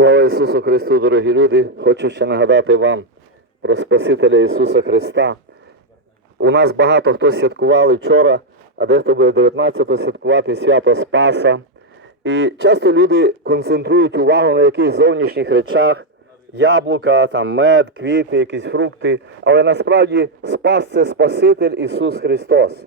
Слава Ісусу Христу, дорогі люди! Хочу ще нагадати вам про Спасителя Ісуса Христа. У нас багато хто святкували вчора, а дехто буде 19-го святкувати свято Спаса. І часто люди концентрують увагу на якихось зовнішніх речах, яблука, там, мед, квіти, якісь фрукти. Але насправді Спас це Спаситель Ісус Христос.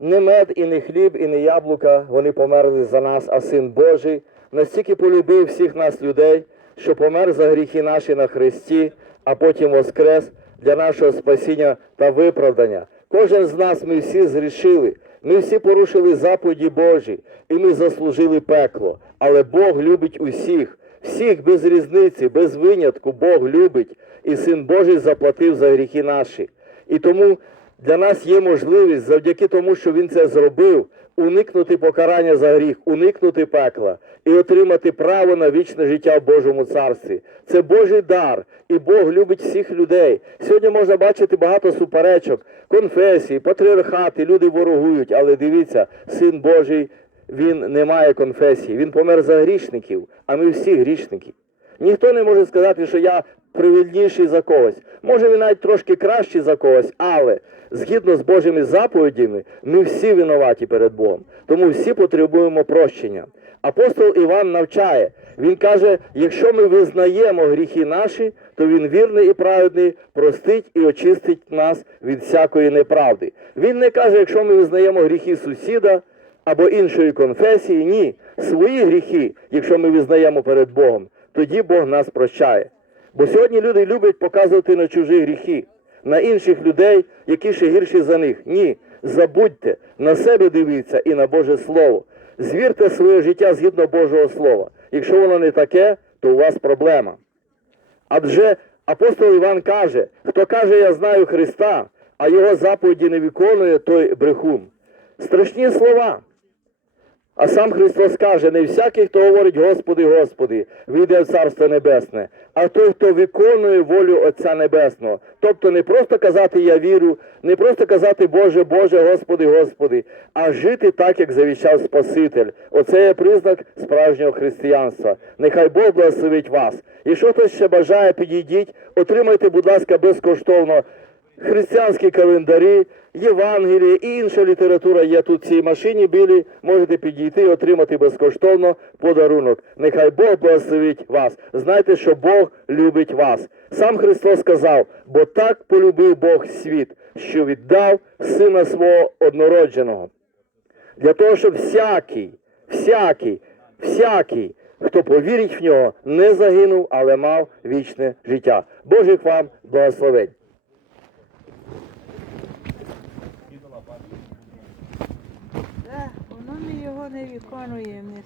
Не мед і не хліб, і не яблука вони померли за нас, а Син Божий настільки полюбив всіх нас людей, що помер за гріхи наші на Христі, а потім воскрес для нашого спасіння та виправдання. Кожен з нас ми всі згрішили, ми всі порушили заповіді Божі, і ми заслужили пекло. Але Бог любить усіх, всіх без різниці, без винятку Бог любить, і Син Божий заплатив за гріхи наші. І тому для нас є можливість завдяки тому, що він це зробив, уникнути покарання за гріх, уникнути пекла і отримати право на вічне життя в Божому царстві. Це Божий дар, і Бог любить всіх людей. Сьогодні можна бачити багато суперечок, конфесій, патріархати, люди ворогують, але дивіться, син Божий. Він не має конфесії, він помер за грішників, а ми всі грішники. Ніхто не може сказати, що я привільніший за когось. Може, він навіть трошки кращий за когось, але згідно з Божими заповідями, ми всі винуваті перед Богом. Тому всі потребуємо прощення. Апостол Іван навчає, він каже: якщо ми визнаємо гріхи наші, то він вірний і праведний, простить і очистить нас від всякої неправди. Він не каже, якщо ми визнаємо гріхи сусіда або іншої конфесії, ні, свої гріхи, якщо ми визнаємо перед Богом, тоді Бог нас прощає. Бо сьогодні люди люблять показувати на чужі гріхи, на інших людей, які ще гірші за них. Ні, забудьте, на себе дивіться і на Боже Слово. Звірте своє життя згідно Божого Слова. Якщо воно не таке, то у вас проблема. Адже апостол Іван каже, хто каже, я знаю Христа, а його заповіді не виконує, той брехун. Страшні слова. А сам Христос каже, не всякий, хто говорить Господи, Господи, війде в Царство Небесне, а той, хто виконує волю Отця Небесного. Тобто не просто казати Я вірю, не просто казати Боже, Боже, Господи, Господи, а жити так, як завіщав Спаситель. Оце є признак справжнього християнства. Нехай Бог благословить вас. Якщо хтось ще бажає, підійдіть, отримайте, будь ласка, безкоштовно християнські календарі, Євангеліє і інша література є тут в цій машині білі. Можете підійти і отримати безкоштовно подарунок. Нехай Бог благословить вас. Знайте, що Бог любить вас. Сам Христос сказав, бо так полюбив Бог світ, що віддав сина свого однородженого. Для того, щоб всякий, всякий, всякий, хто повірить в нього, не загинув, але мав вічне життя. Божих вам благословень. Воно ми його не виконуємо.